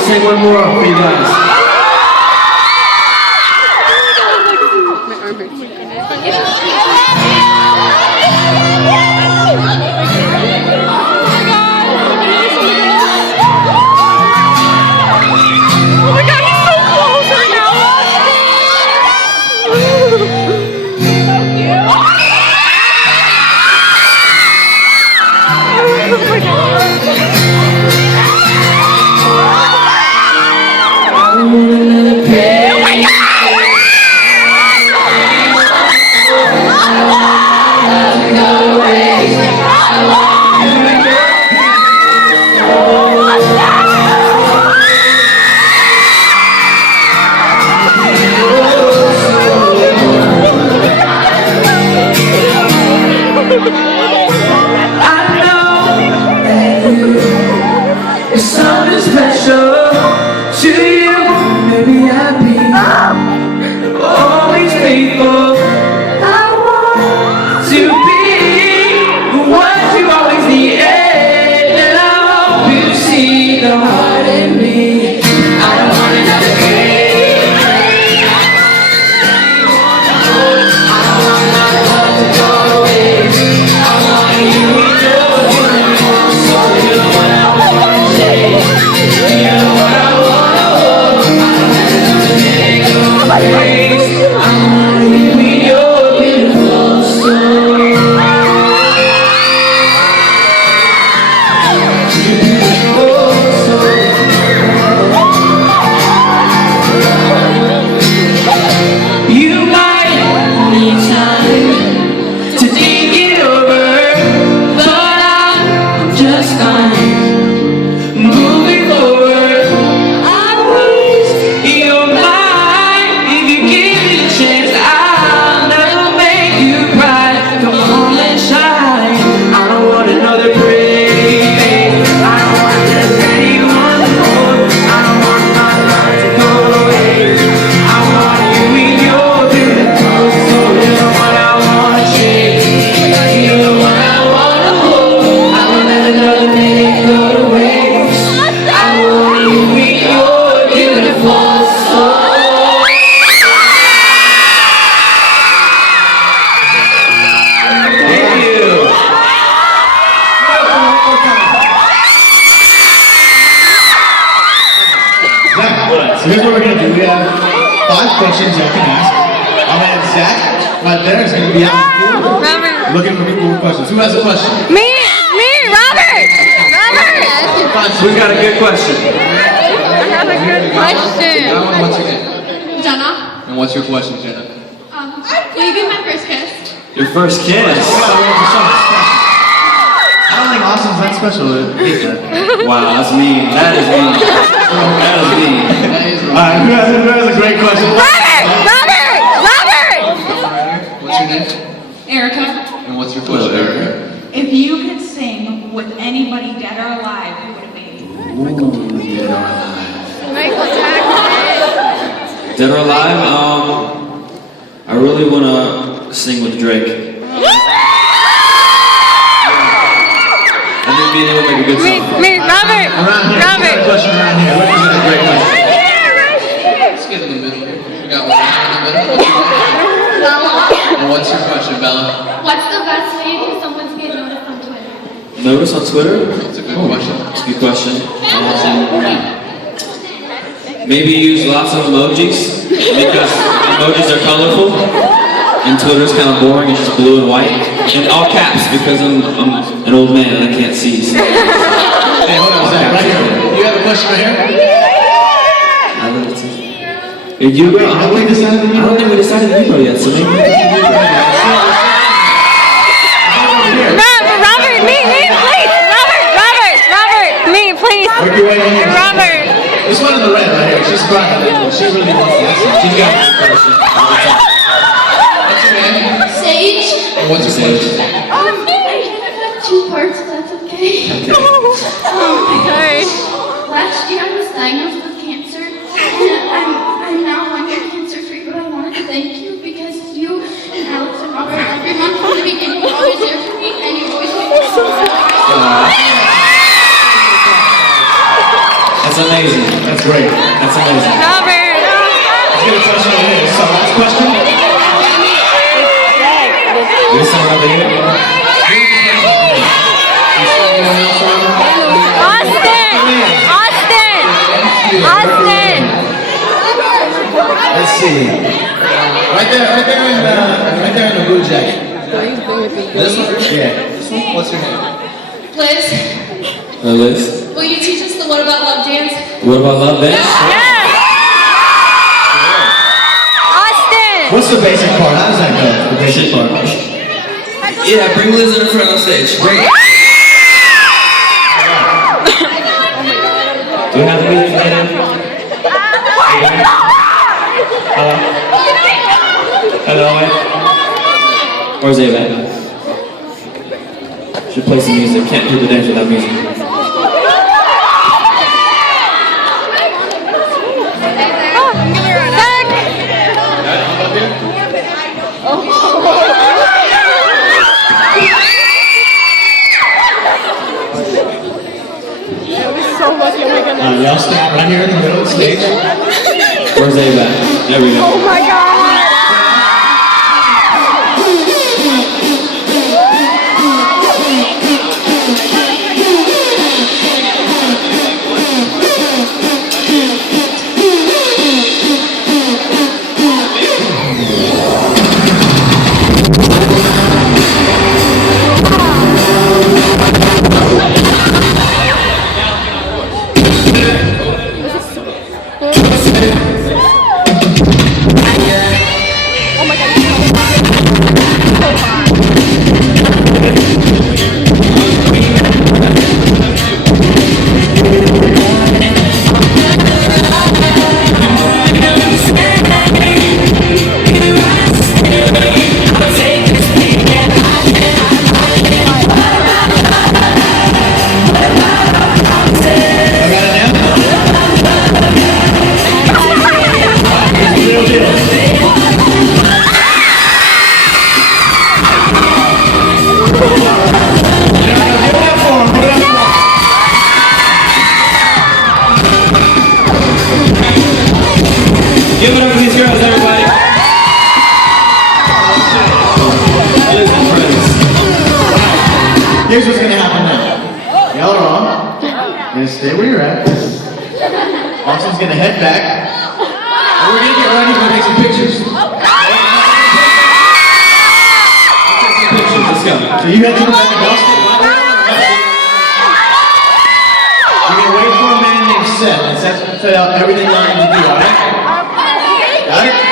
gonna sing one more for you guys. So here's what we're going to do. We have 5 questions you can ask. I'll have Zach right there is going to be out in the field looking for people with questions. Who has a question? Me, Robert! So we've got a good question. I have a good question. What's your name? Jenna. And what's your question, Jenna? Will you be my first kiss? Your first kiss? I don't think Austin's that special. Wow, that's mean. That is mean. That is mean. Alright, who has a great question? Robert! What's your name? Erica. And what's your question, Erica? If you could sing with anybody dead or alive, who would it be? Michael Jackson. Dead or alive? I really want to sing with Drake. I think being able to make a good song. Me, Robert! Robert! Question around here. What is a great question? Let's get in the middle here. We got one in the middle. And what's your question, Bella? What's the best way for someone to get noticed on Twitter? Notice on Twitter? That's a good question. That's a good question. Maybe use lots of emojis because emojis are colorful and Twitter's kind of boring. It's just blue and white. And all caps because I'm an old man and I can't see. So. Hey, hold on a second. Right here. You have a question right here? You go. I don't think we decided anybody yet, so maybe. Robert, me, please! Robert, me, please! Robert! This one in the red right here. She's crying. She really wants this. She's got it. What's your name? Sage. And what's your question? I have 2 parts, if that's okay. Okay. Last year I was diagnosed with cancer, and I'm now 1 year cancer-free, but I wanted to thank you because you and Alex and Robert every month from the beginning were always there for me, and you always made me so happy. That's amazing. That's great. That's amazing. Robert. Let's get a question over here. So last question. There's someone over here. Austin. Austin. Austin. Let's see. Right there in the blue jacket. This one? Yeah. This one? What's your name? Liz, Liz. will you teach us the What About Love dance? What about love dance? Yes. Austin. What's the basic part? How does that go? The basic part. Yeah, bring Liz in front on stage. Great. Do we have the music later? Hello? Where's Ava? Should play some music. Can't do the dance without music. Y'all stand right here in the middle of the stage. Where's Ava? There we go. Oh my God. Give it up for these girls, everybody. Liz and friends. Here's what's gonna happen now. Y'all are on. You're gonna stay where you're at. Austin's gonna head back. And we're gonna get ready to take some pictures. Let's go. So you head to the back of Austin. You're gonna wait for a man named Seth. And Seth's gonna tell you everything you need to do, alright? Got it?